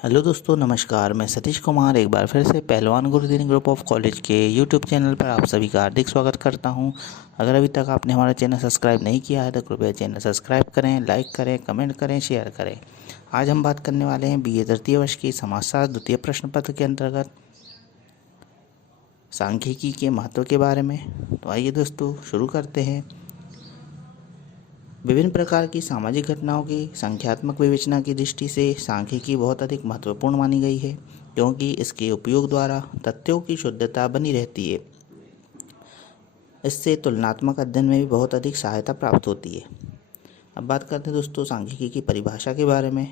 Hello दोस्तों, नमस्कार। मैं सतीश कुमार एक बार फिर से पहलवान गुरुदिन ग्रुप ऑफ कॉलेज के यूट्यूब चैनल पर आप सभी का हार्दिक स्वागत करता हूं। अगर अभी तक आपने हमारा चैनल सब्सक्राइब नहीं किया है तो कृपया चैनल सब्सक्राइब करें, लाइक करें, कमेंट करें, शेयर करें। आज हम बात करने वाले हैं बीए तृतीय वर्ष की समाजशास्त्र द्वितीय प्रश्न पत्र के अंतर्गत सांख्यिकी के महत्व के बारे में। तो आइए दोस्तों शुरू करते हैं। विभिन्न प्रकार की सामाजिक घटनाओं की संख्यात्मक विवेचना की दृष्टि से सांख्यिकी बहुत अधिक महत्वपूर्ण मानी गई है, क्योंकि इसके उपयोग द्वारा तथ्यों की शुद्धता बनी रहती है। इससे तुलनात्मक अध्ययन में भी बहुत अधिक सहायता प्राप्त होती है। अब बात करते हैं दोस्तों सांख्यिकी की परिभाषा के बारे में।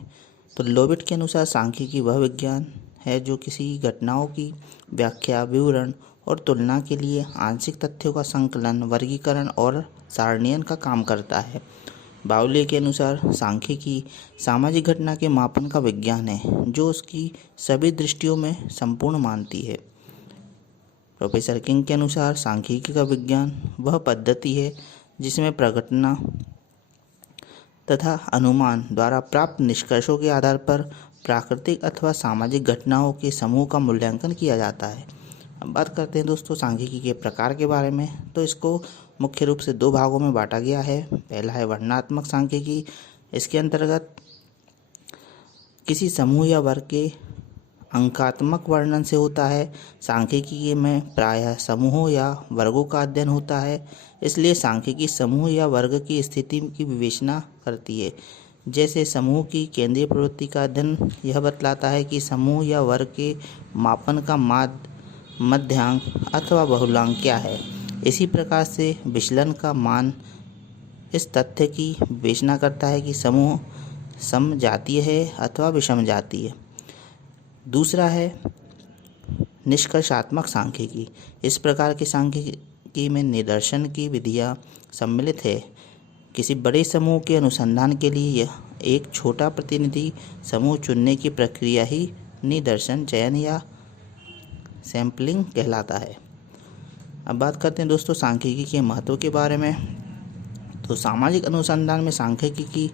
तो लोबिट के अनुसार सांख्यिकी वह विज्ञान है जो किसी घटनाओं की व्याख्या, विवरण और तुलना के लिए आंशिक तथ्यों का संकलन, वर्गीकरण और सारणीयन का काम करता है। बाउले के अनुसार सांख्यिकी सामाजिक घटना के मापन का विज्ञान है जो उसकी सभी दृष्टियों में संपूर्ण मानती है। प्रोफेसर किंग के अनुसार सांख्यिकी का विज्ञान वह पद्धति है जिसमें प्रघटना तथा अनुमान द्वारा प्राप्त निष्कर्षों के आधार पर प्राकृतिक अथवा सामाजिक घटनाओं के समूह का मूल्यांकन किया जाता है। अब बात करते हैं दोस्तों सांख्यिकी के प्रकार के बारे में। तो इसको मुख्य रूप से दो भागों में बांटा गया है। पहला है वर्णनात्मक सांख्यिकी। इसके अंतर्गत किसी समूह या वर्ग के अंकात्मक वर्णन से होता है। सांख्यिकी में प्रायः समूहों या वर्गों का अध्ययन होता है, इसलिए सांख्यिकी समूह या वर्ग की स्थिति की विवेचना करती है। जैसे समूह की केंद्रीय प्रवृत्ति का अध्ययन यह बतलाता है कि समूह या वर्ग के मापन का मध्यांक अथवा बहुलांक क्या है। इसी प्रकार से विचलन का मान इस तथ्य की विवेचना करता है कि समूह समजातीय है अथवा विषम जातीय। दूसरा है निष्कर्षात्मक सांख्यिकी। इस प्रकार की सांख्यिकी में निदर्शन की विधियां सम्मिलित है। किसी बड़े समूह के अनुसंधान के लिए यह एक छोटा प्रतिनिधि समूह चुनने की प्रक्रिया ही निदर्शन चयन या सैंपलिंग कहलाता है। अब बात करते हैं दोस्तों सांख्यिकी के महत्व के बारे में। तो सामाजिक अनुसंधान में सांख्यिकी की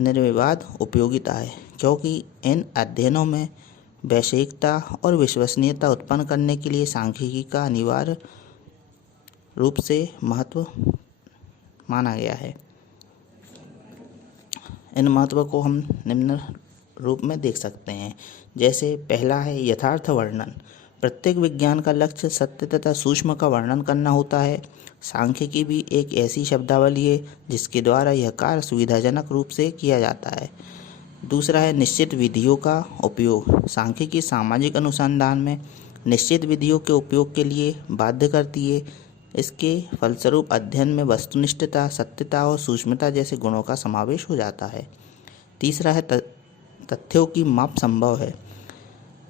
निर्विवाद उपयोगिता है, क्योंकि इन अध्ययनों में वैश्विकता और विश्वसनीयता उत्पन्न करने के लिए सांख्यिकी का अनिवार्य रूप से महत्व माना गया है। इन महत्व को हम निम्न रूप में देख सकते हैं। जैसे पहला है यथार्थ वर्णन। प्रत्येक विज्ञान का लक्ष्य सत्य तथा सूक्ष्म का वर्णन करना होता है। सांख्यिकी भी एक ऐसी शब्दावली है जिसके द्वारा यह कार्य सुविधाजनक रूप से किया जाता है। दूसरा है निश्चित विधियों का उपयोग। सांख्यिकी सामाजिक अनुसंधान में निश्चित विधियों के उपयोग के लिए बाध्य करती है। इसके फलस्वरूप अध्ययन में वस्तुनिष्ठता, सत्यता और सूक्ष्मता जैसे गुणों का समावेश हो जाता है। तीसरा है तथ्यों की माप संभव है।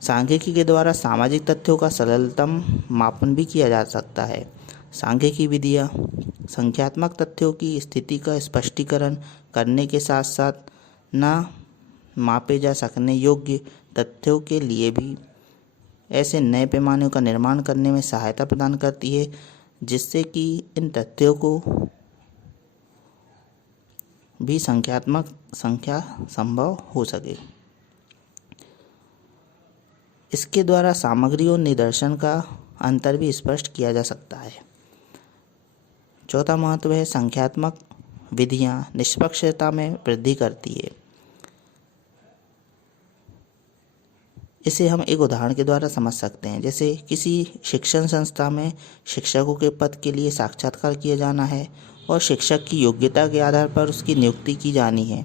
सांख्यिकी के द्वारा सामाजिक तथ्यों का सरलतम मापन भी किया जा सकता है। सांख्यिकी विधियाँ संख्यात्मक तथ्यों की स्थिति का स्पष्टीकरण करने के साथ साथ न मापे जा सकने योग्य तथ्यों के लिए भी ऐसे नए पैमानों का निर्माण करने में सहायता प्रदान करती है, जिससे कि इन तथ्यों को भी संख्या संभव हो सके। इसके द्वारा सामग्री और निदर्शन का अंतर भी स्पष्ट किया जा सकता है। चौथा महत्व है संख्यात्मक विधियां निष्पक्षता में वृद्धि करती है। इसे हम एक उदाहरण के द्वारा समझ सकते हैं। जैसे किसी शिक्षण संस्था में शिक्षकों के पद के लिए साक्षात्कार किया जाना है और शिक्षक की योग्यता के आधार पर उसकी नियुक्ति की जानी है।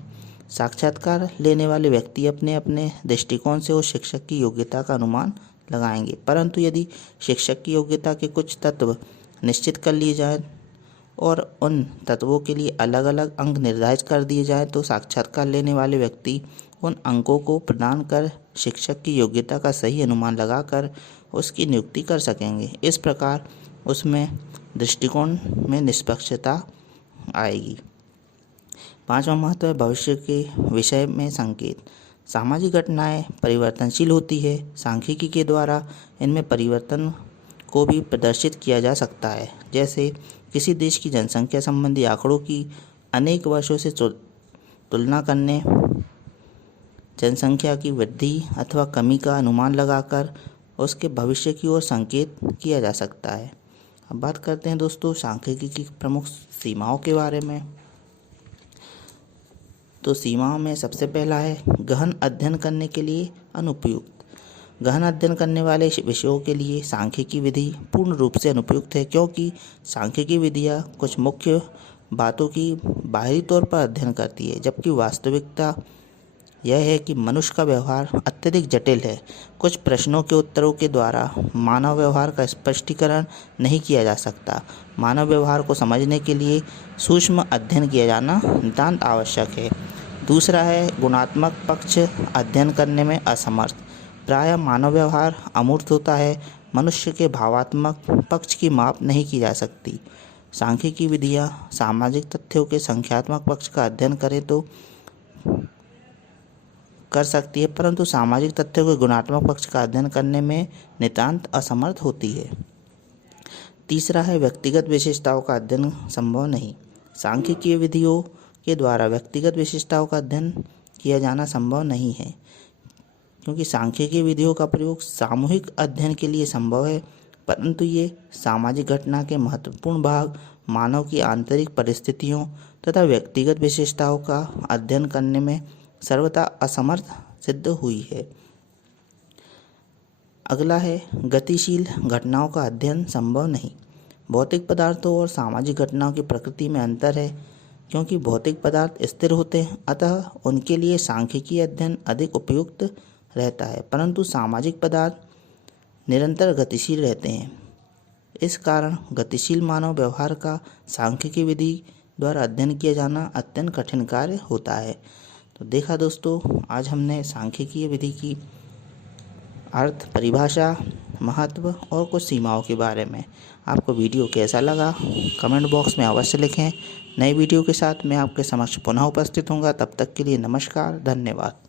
साक्षात्कार लेने वाले व्यक्ति अपने अपने दृष्टिकोण से उस शिक्षक की योग्यता का अनुमान लगाएंगे, परंतु यदि शिक्षक की योग्यता के कुछ तत्व निश्चित कर लिए जाएं और उन तत्वों के लिए अलग अलग अंक निर्धारित कर दिए जाएं तो साक्षात्कार लेने वाले व्यक्ति उन अंकों को प्रदान कर शिक्षक की योग्यता का सही अनुमान लगाकर उसकी नियुक्ति कर सकेंगे। इस प्रकार उसमें दृष्टिकोण में निष्पक्षता आएगी। पांचवा महत्व है भविष्य के विषय में संकेत। सामाजिक घटनाएं परिवर्तनशील होती है। सांख्यिकी के द्वारा इनमें परिवर्तन को भी प्रदर्शित किया जा सकता है। जैसे किसी देश की जनसंख्या संबंधी आंकड़ों की अनेक वर्षों से तुलना करने जनसंख्या की वृद्धि अथवा कमी का अनुमान लगाकर उसके भविष्य की ओर संकेत किया जा सकता है। अब बात करते हैं दोस्तों सांख्यिकी की प्रमुख सीमाओं के बारे में। तो सीमाओं में सबसे पहला है गहन अध्ययन करने के लिए अनुपयुक्त। गहन अध्ययन करने वाले विषयों के लिए सांख्यिकी विधि पूर्ण रूप से अनुपयुक्त है, क्योंकि सांख्यिकी विधियाँ कुछ मुख्य बातों की बाहरी तौर पर अध्ययन करती है, जबकि वास्तविकता यह है कि मनुष्य का व्यवहार अत्यधिक जटिल है। कुछ प्रश्नों के उत्तरों के द्वारा मानव व्यवहार का स्पष्टीकरण नहीं किया जा सकता। मानव व्यवहार को समझने के लिए सूक्ष्म अध्ययन किया जाना नितांत आवश्यक है। दूसरा है गुणात्मक पक्ष अध्ययन करने में असमर्थ। प्रायः मानव व्यवहार अमूर्त होता है, मनुष्य के भावात्मक पक्ष की माप नहीं की जा सकती। सांख्यिकी विधियाँ सामाजिक तथ्यों के संख्यात्मक पक्ष का अध्ययन करें तो कर सकती है, परंतु सामाजिक तथ्यों के गुणात्मक पक्ष का अध्ययन करने में नितांत असमर्थ होती है। तीसरा है व्यक्तिगत विशेषताओं का अध्ययन संभव नहीं। सांख्यिकीय विधियों के द्वारा व्यक्तिगत विशेषताओं का अध्ययन किया जाना संभव नहीं है, क्योंकि सांख्यिकीय विधियों का प्रयोग सामूहिक अध्ययन के लिए संभव है, परंतु ये सामाजिक घटना के महत्वपूर्ण भाग मानव की आंतरिक परिस्थितियों तथा व्यक्तिगत विशेषताओं का अध्ययन करने में सर्वथा असमर्थ सिद्ध हुई है। अगला है गतिशील घटनाओं का अध्ययन संभव नहीं। भौतिक पदार्थों और सामाजिक घटनाओं की प्रकृति में अंतर है, क्योंकि भौतिक पदार्थ स्थिर होते हैं, अतः उनके लिए सांख्यिकीय अध्ययन अधिक उपयुक्त रहता है, परंतु सामाजिक पदार्थ निरंतर गतिशील रहते हैं। इस कारण गतिशील मानव व्यवहार का सांख्यिकी विधि द्वारा अध्ययन किया जाना अत्यंत कठिन कार्य होता है। तो देखा दोस्तों, आज हमने सांख्यिकीय विधि की अर्थ, परिभाषा, महत्व और कुछ सीमाओं के बारे में। आपको वीडियो कैसा लगा कमेंट बॉक्स में अवश्य लिखें। नई वीडियो के साथ मैं आपके समक्ष पुनः उपस्थित होऊंगा। तब तक के लिए नमस्कार, धन्यवाद।